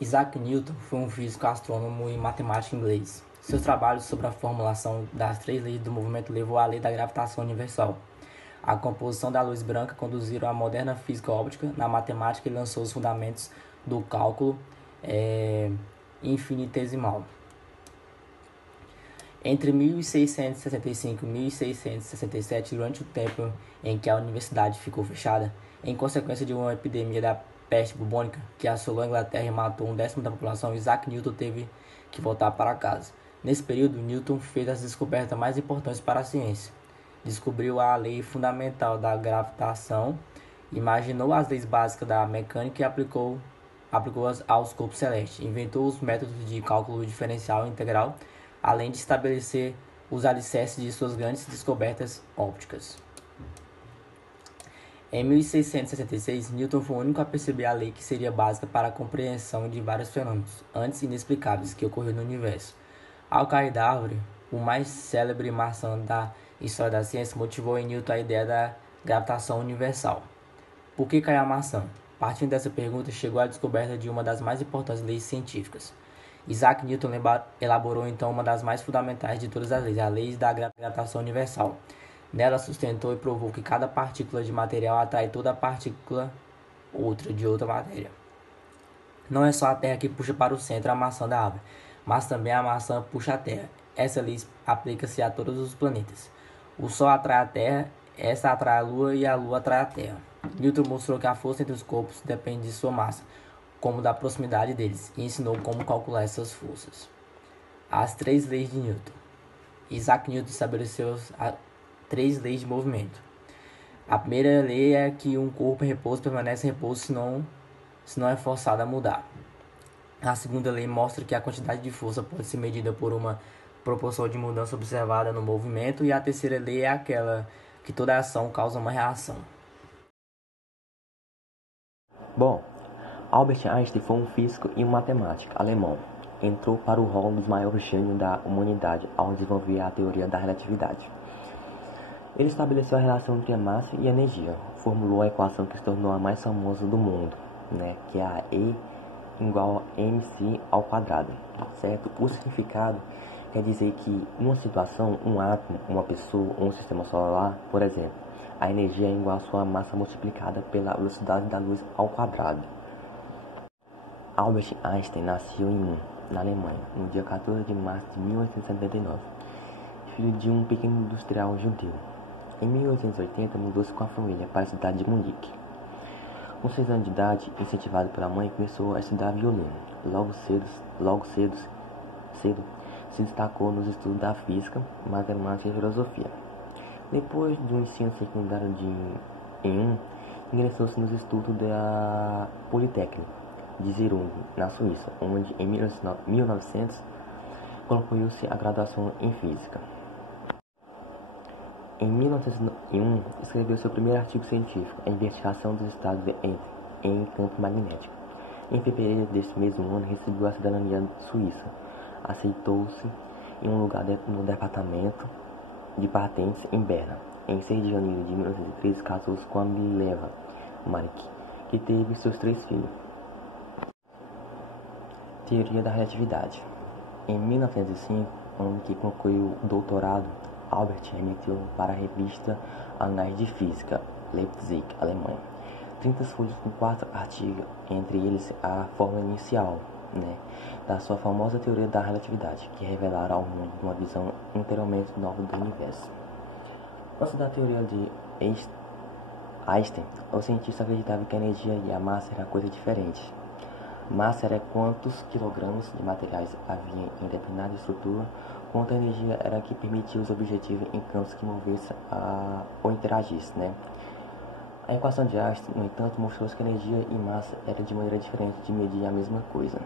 Isaac Newton foi um físico, astrônomo e matemático inglês. Seus trabalhos sobre a formulação das três leis do movimento levou à lei da gravitação universal. A composição da luz branca conduziram à moderna física óptica. Na matemática, ele lançou os fundamentos do cálculo infinitesimal. Entre 1665 e 1667, durante o tempo em que a universidade ficou fechada, em consequência de uma epidemia da peste bubônica que assolou a Inglaterra e matou 1/10 da população, Isaac Newton teve que voltar para casa. Nesse período, Newton fez as descobertas mais importantes para a ciência. Descobriu a lei fundamental da gravitação, imaginou as leis básicas da mecânica e aplicou-as aos corpos celestes. Inventou os métodos de cálculo diferencial integral, além de estabelecer os alicerces de suas grandes descobertas ópticas. Em 1666, Newton foi o único a perceber a lei que seria básica para a compreensão de vários fenômenos, antes inexplicáveis, que ocorreram no universo. Ao cair da árvore, o mais célebre maçã da história da ciência motivou em Newton a ideia da gravitação universal. Por que caiu a maçã? Partindo dessa pergunta, chegou à descoberta de uma das mais importantes leis científicas. Isaac Newton elaborou então uma das mais fundamentais de todas as leis, a lei da gravitação universal. Nela sustentou e provou que cada partícula de material atrai toda partícula de outra matéria. Não é só a Terra que puxa para o centro a maçã da árvore, mas também a maçã puxa a Terra. Essa lei aplica-se a todos os planetas. O Sol atrai a Terra, essa atrai a Lua e a Lua atrai a Terra. Newton mostrou que a força entre os corpos depende de sua massa, como da proximidade deles, e ensinou como calcular essas forças. As três leis de Newton. Isaac Newton estabeleceu três leis de movimento. A primeira lei é que um corpo em repouso permanece em repouso se não é forçado a mudar. A segunda lei mostra que a quantidade de força pode ser medida por uma proporção de mudança observada no movimento, e a terceira lei é aquela que toda ação causa uma reação. Bom, Albert Einstein foi um físico e um matemático alemão. Entrou para o rol dos maiores gênios da humanidade ao desenvolver a teoria da relatividade. Ele estabeleceu a relação entre a massa e a energia, formulou a equação que se tornou a mais famosa do mundo, que é a E igual a mc ao quadrado, certo? O significado quer dizer que, numa situação, um átomo, uma pessoa ou um sistema solar, por exemplo, a energia é igual à sua massa multiplicada pela velocidade da luz ao quadrado. Albert Einstein nasceu na Alemanha, no dia 14 de março de 1879, filho de um pequeno industrial judeu. Em 1880, mudou-se com a família para a cidade de Munique. Com 6 anos de idade, incentivado pela mãe, começou a estudar violino. Logo cedo, se destacou nos estudos da física, matemática e filosofia. Depois do ensino secundário ingressou-se nos estudos da Politécnica de Zurich, na Suíça, onde em 1900 concluiu-se a graduação em física. Em 1901, escreveu seu primeiro artigo científico, a investigação dos estados em campo magnético. Em fevereiro deste mesmo ano, recebeu a cidadania suíça. Aceitou-se em um lugar no departamento de patentes em Berna. Em 6 de janeiro de 1913, casou-se com a Mileva Maric, que teve seus 3 filhos. Teoria da relatividade. Em 1905, ano que concluiu o doutorado, Albert remeteu para a revista Anais de Física, Leipzig, Alemanha, 30 folhas com 4 artigos, entre eles a fórmula inicial da sua famosa teoria da relatividade, que revelaram ao mundo uma visão inteiramente nova do universo. Antes da teoria de Einstein, o cientista acreditava que a energia e a massa eram coisa diferente. Massa era quantos quilogramas de materiais havia em determinada estrutura, quanto a energia era que permitia os objetivos em campos que movessem ou interagissem. A equação de Einstein, no entanto, mostrou que energia e massa eram de maneira diferente de medir a mesma coisa.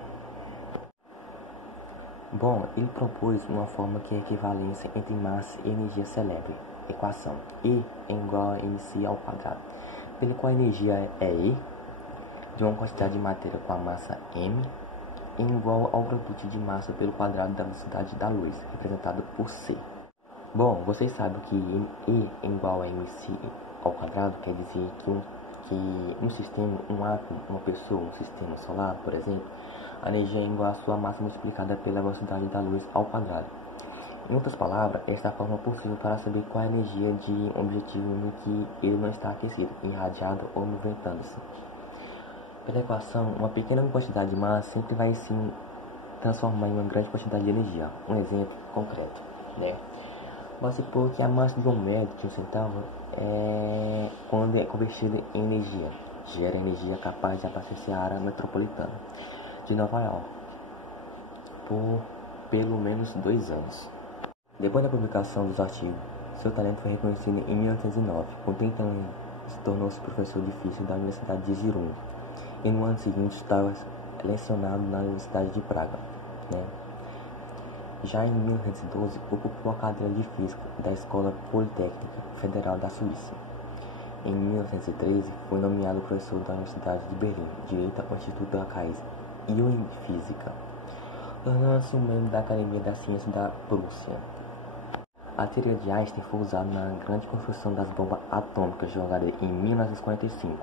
Bom, ele propôs uma forma que é a equivalência entre massa e energia célebre, equação E é igual a mc ao quadrado, pela qual a energia é E de uma quantidade de matéria com a massa m é igual ao produto de massa pelo quadrado da velocidade da luz, representado por c. Bom, vocês sabem que E é igual a mc ao quadrado quer dizer que um sistema, um átomo, uma pessoa, um sistema solar, por exemplo, A energia é igual à sua massa multiplicada pela velocidade da luz ao quadrado. Em outras palavras, esta é a forma possível para saber qual é a energia de um objetivo no que ele não está aquecido, irradiado ou movimentando-se. Pela equação, uma pequena quantidade de massa sempre vai se transformar em uma grande quantidade de energia. Um exemplo concreto, né? Vamos supor que a massa de um metro, de um centavo, quando é convertida em energia, gera energia capaz de abastecer a área metropolitana de Nova York por pelo menos 2 anos. Depois da publicação dos artigos, seu talento foi reconhecido em 1809. Com 30 anos, se tornou-se professor de física da Universidade de Zurich. E no ano seguinte estava lecionado na Universidade de Praga, né? Já em 1912, ocupou a cadeira de Física da Escola Politécnica Federal da Suíça. Em 1913, foi nomeado professor da Universidade de Berlim, direito ao Instituto da Kaiser e em Física, tornando-se um membro da Academia da Ciência da Prússia. A teoria de Einstein foi usada na grande construção das bombas atômicas jogadas em 1945,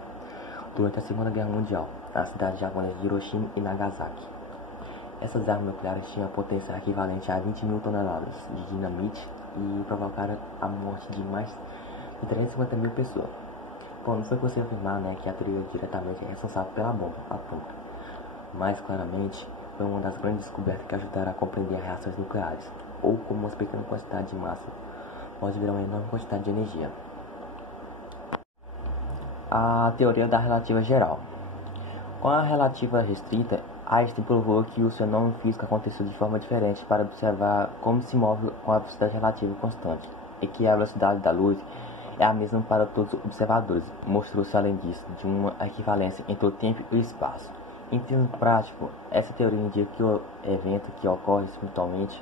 durante a Segunda Guerra Mundial, nas cidades japonesas de Hiroshima e Nagasaki. Essas armas nucleares tinham a potência equivalente a 20 mil toneladas de dinamite e provocaram a morte de mais de 350 mil pessoas. Bom, não foi possível afirmar, que a teoria diretamente é responsável pela bomba atômica, mas claramente foi uma das grandes descobertas que ajudaram a compreender as reações nucleares, ou como uma pequena quantidade de massa pode virar uma enorme quantidade de energia. A teoria da relativa geral. Com a relativa restrita, Einstein provou que os fenômenos físicos aconteciam de forma diferente para observar como se move com a velocidade relativa constante, e que a velocidade da luz é a mesma para todos os observadores. Mostrou-se, além disso, de uma equivalência entre o tempo e o espaço. Em termos práticos, essa teoria indica que o evento que ocorre simultaneamente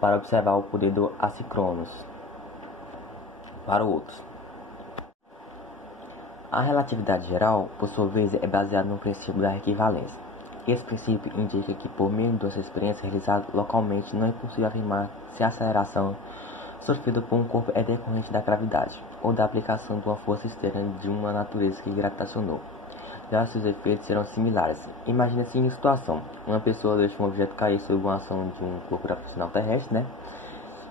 para observar o poder do assíncronos para outros. A relatividade geral, por sua vez, é baseada no princípio da equivalência. Esse princípio indica que, por meio das experiências realizadas localmente, não é possível afirmar se a aceleração sofrida por um corpo é decorrente da gravidade ou da aplicação de uma força externa de uma natureza que gravitacionou. Já seus efeitos serão similares. Imagine a seguinte situação: uma pessoa deixa um objeto cair sob uma ação de um corpo gravitacional terrestre,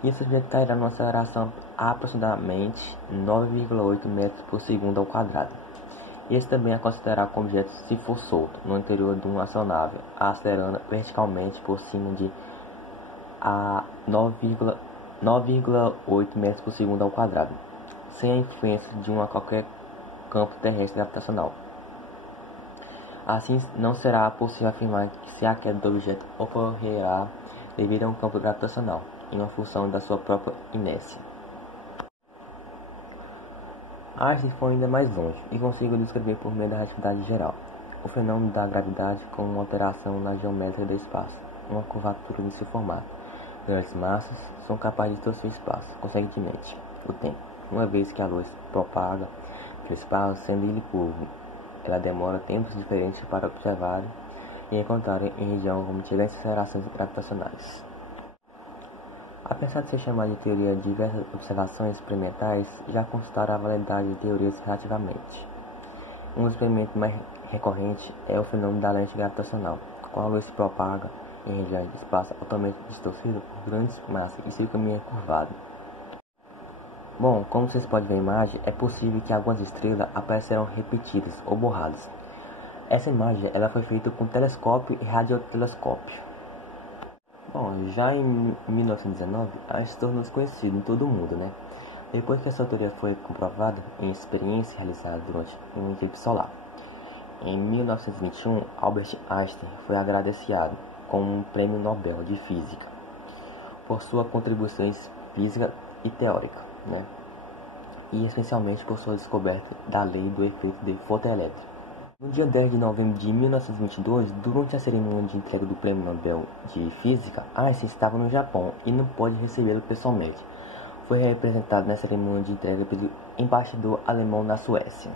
e esse objeto cairá numa aceleração aproximadamente 9,8 metros por segundo ao quadrado. Esse também é considerado como objeto se for solto no interior de uma aeronave, acelerando verticalmente por cima de 9,8 metros por segundo ao quadrado, sem a influência de qualquer campo terrestre gravitacional. Assim, não será possível afirmar que se a queda do objeto ocorrerá devido a um campo gravitacional, em uma função da sua própria inércia. Einstein foi ainda mais longe e conseguiu descrever por meio da relatividade geral o fenômeno da gravidade como uma alteração na geometria do espaço, uma curvatura de seu formato. Grandes massas são capazes de torcer o espaço, consequentemente, o tempo, uma vez que a luz propaga pelo espaço, sendo ele curvo. Ela demora tempos diferentes para observar e encontrar em região com diferentes acelerações gravitacionais. Apesar de ser chamada de teoria de diversas observações experimentais, já consultaram a validade de teorias relativamente. Um dos experimentos mais recorrentes é o fenômeno da lente gravitacional, quando a luz se propaga em regiões de espaço altamente distorcidas por grandes massas e seu caminho é curvado. Bom, como vocês podem ver na imagem, é possível que algumas estrelas aparecerão repetidas ou borradas. Essa imagem ela foi feita com telescópio e radiotelescópio. Bom, já em 1919, Einstein tornou-se conhecido em todo o mundo, Depois que essa teoria foi comprovada em experiências realizadas durante um eclipse solar. Em 1921, Albert Einstein foi agraciado com um prêmio Nobel de Física por suas contribuições física e teórica, e especialmente por sua descoberta da lei do efeito de fotoelétrico. No dia 10 de novembro de 1922, durante a cerimônia de entrega do Prêmio Nobel de Física, Einstein estava no Japão e não pôde recebê-lo pessoalmente. Foi representado na cerimônia de entrega pelo embaixador alemão na Suécia.